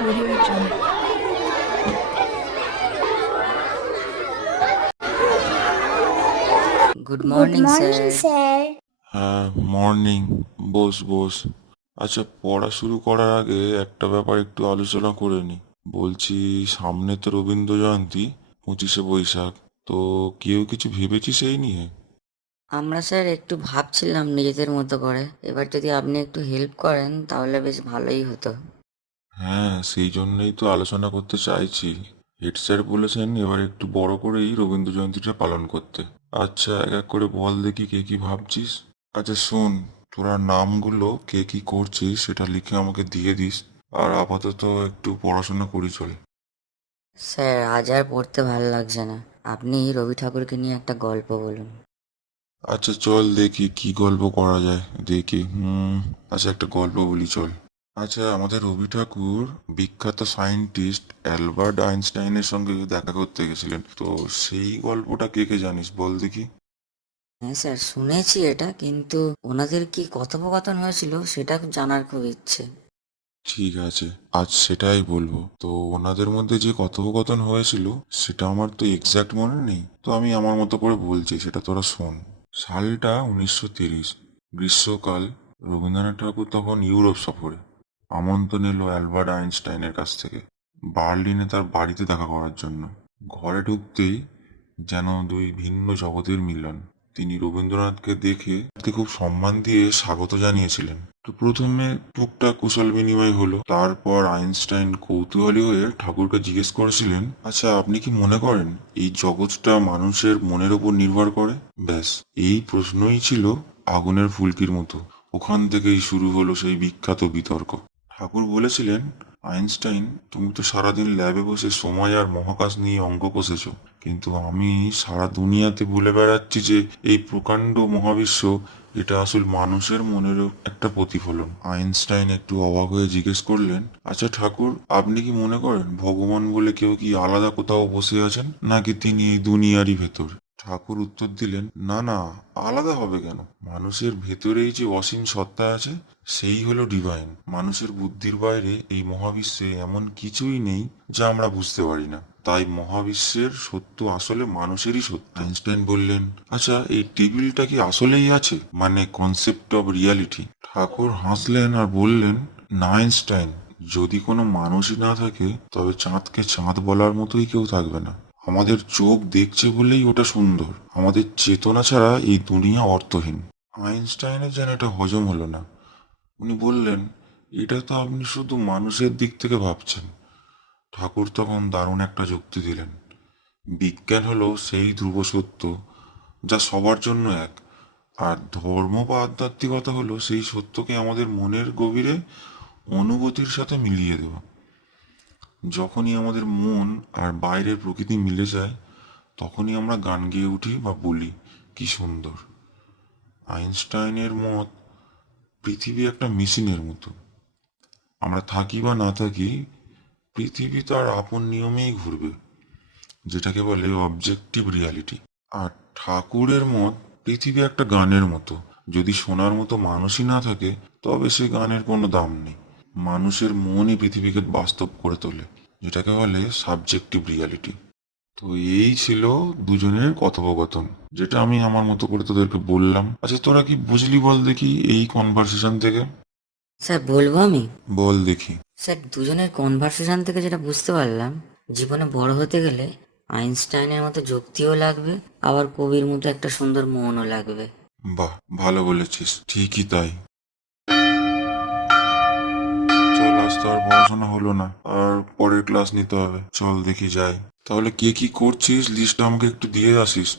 Audio Jungle. Good good morning morning sir. Sir. হ্যাঁ, morning. বস বস। আচ্ছা, পড়া শুরু করার আগে একটা ব্যাপার একটু আলোচনা করে নি। বলছি, সামনে তো রবীন্দ্র জয়ন্তী, 25শে বৈশাখ। তো কেউ কিছু ভেবেছিস এই নিয়ে? আমরা স্যার একটু ভাবছিলাম নিজেদের মতো করে, এবার যদি আপনি একটু হেল্প করেন তাহলে বেশ ভালোই হতো। হ্যাঁ, সেই জন্যই তো আলোচনা করতে চাইছি। হেড স্যার বলেছেন এবার একটু বড় করেই রবীন্দ্র জয়ন্তীটা পালন করতে। আচ্ছা, এক এক করে বল দেখি কে কি ভাবছিস। আচ্ছা শোন, তোরা নামগুলো কে কি করছিস সেটা লিখে আমাকে দিয়ে দিস। আর আপাতত একটু পড়াশোনা করি চল। স্যার আজ আর পড়তে ভালো লাগছে না, আপনি রবি ঠাকুরকে নিয়ে একটা গল্প বলুন। আচ্ছা চল দেখি কি গল্প করা যায়। দেখি আচ্ছা একটা গল্প বলি চল। আচ্ছা, আমাদের রবি ঠাকুর বিখ্যাত সায়েন্টিস্ট অ্যালবার্ট আইনস্টাইনের সঙ্গে দেখা করতে গেছিলেন, তো সেই গল্পটা কে কে জানিস বল দেখি। হ্যাঁ স্যার শুনেছি এটা, কিন্তু ওনাদের কি কথোপকথন হয়েছিল সেটা জানার খুব ইচ্ছে। ঠিক আছে, আজ সেটাই বলবো। তো ওনাদের মধ্যে যে কথোপকথন হয়েছিল সেটা আমার তো এক্সাক্ট মনে নেই, তো আমি আমার মতো করে বলছি, সেটা তোরা শোন। সালটা 1930, গ্রীষ্মকাল। রবীন্দ্রনাথ ঠাকুর তখন ইউরোপ সফরে। আমন্ত্রণ এলো অ্যালবার্ট আইনস্টাইনের কাছ থেকে বার্লিনে তার বাড়িতে দেখা করার জন্য। ঘরে ঢুকতেই যেন দুই ভিন্ন জগতের মিলন। তিনি রবীন্দ্রনাথকে দেখে তাকে খুব সম্মান দিয়ে স্বাগত জানিয়েছিলেন। তো প্রথমে টুকটাক কুশল বিনিময় হলো, তারপর আইনস্টাইন কৌতূহলী হয়ে ঠাকুরকে জিজ্ঞেস করেছিলেন, আচ্ছা আপনি কি মনে করেন এই জগৎটা মানুষের মনের ওপর নির্ভর করে? ব্যাস, এই প্রশ্নই ছিল আগুনের ফুলকির মতো। ওখান থেকেই শুরু হলো সেই বিখ্যাত বিতর্ক। ঠাকুর বলেছিলেন, আইনস্টাইন তুমি তো সারাদিন ল্যাবে বসে সময় আর মহাকাশ নিয়ে অঙ্ক কষেছো, কিন্তু আমি সারা দুনিয়াতে বলে বেড়াচ্ছি যে এই প্রকাণ্ড মহাবিশ্ব এটা আসল মানুষের মনেরও একটা প্রতিফলন। আইনস্টাইন একটু অবাক হয়ে জিজ্ঞেস করলেন, আচ্ছা ঠাকুর, আপনি কি মনে করেন ভগবান বলে কেউ কি আলাদা কোথাও বসে আছেন, নাকি তিনি এই দুনিয়ারই ভেতর? ঠাকুর উত্তর দিলেন, না না, আলাদা হবে কেন? মানুষের ভেতরেই যে অসীম সত্তা আছে সেই হলো ডিভাইন। মানুষের বুদ্ধির বাইরে এই মহাবিশ্বে এমন কিছুই নেই যা আমরা বুঝতে পারি না। তাই মহাবিশ্বের সত্য আসলে মানুষেরই সত্য। আইনস্টাইন বললেন, আচ্ছা এই টেবিলটা কি আসলেই আছে, মানে কনসেপ্ট অফ রিয়ালিটি? ঠাকুর হাসলেন আর বললেন, না আইনস্টাইন, যদি কোনো মানুষই না থাকে তবে চাঁদকে চাঁদ বলার মতোই কেউ থাকবে না। আমাদের চোখ দেখছে বলেই ওটা সুন্দর। আমাদের চেতনা ছাড়া এই দুনিয়া অর্থহীন। আইনস্টাইনের যেন এটা হজম হলো না। উনি বললেন, এটা তো আপনি শুধু মানুষের দিক থেকে ভাবছেন। ঠাকুর তখন দারুণ একটা যুক্তি দিলেন, বিজ্ঞান হলো সেই ধ্রুব সত্য যা সবার জন্য এক, আর ধর্ম বা আধ্যাত্মিকতা হলো সেই সত্যকে আমাদের মনের গভীরে অনুভূতির সাথে মিলিয়ে দেওয়া। যখনই আমাদের মন আর বাইরের প্রকৃতি মিলে যায় তখনই আমরা গান গেয়ে উঠি বা বলি, কি সুন্দর। আইনস্টাইনের মত, পৃথিবী একটা মেশিনের মতো। আমরা থাকি বা না থাকি, পৃথিবী তার আপন নিয়মেই ঘুরবে, যেটাকে বলে অবজেক্টিভ রিয়ালিটি। আর ঠাকুরের মত, পৃথিবী একটা গানের মতো। যদি শোনার মতো মানুষই না থাকে তবে সে গানের কোনো দাম নেই। মানুষের মনই পৃথিবীকে বাস্তব করে তোলে, যেটাকে বলে সাবজেক্টিভ রিয়ালিটি। তো এই ছিল দুজনের কথোপকথন, যেটা আমি আমার মতো করে তোদেরকে বললাম। আচ্ছা তোরা কি বুঝলি বল দেখি এই কনভারসেশন থেকে? স্যার বলবো আমি? বল দেখি। স্যার দুজনের কনভারসেশন থেকে যেটা বুঝতে পারলাম, জীবনে বড় হতে গেলে আইনস্টাইনের মতো যুক্তিও লাগবে, আবার কবির মতো একটা সুন্দর মনও লাগবে। বাহ, ভালো বলেছিস, ঠিকই তাই। চল, আজ তো আর পড়াশোনা হলো না, আর পরের ক্লাস নিতে হবে, চল দেখি যাই। তাহলে কে কি করছিস লিস্টটা আমাকে একটু দিয়ে আসিস।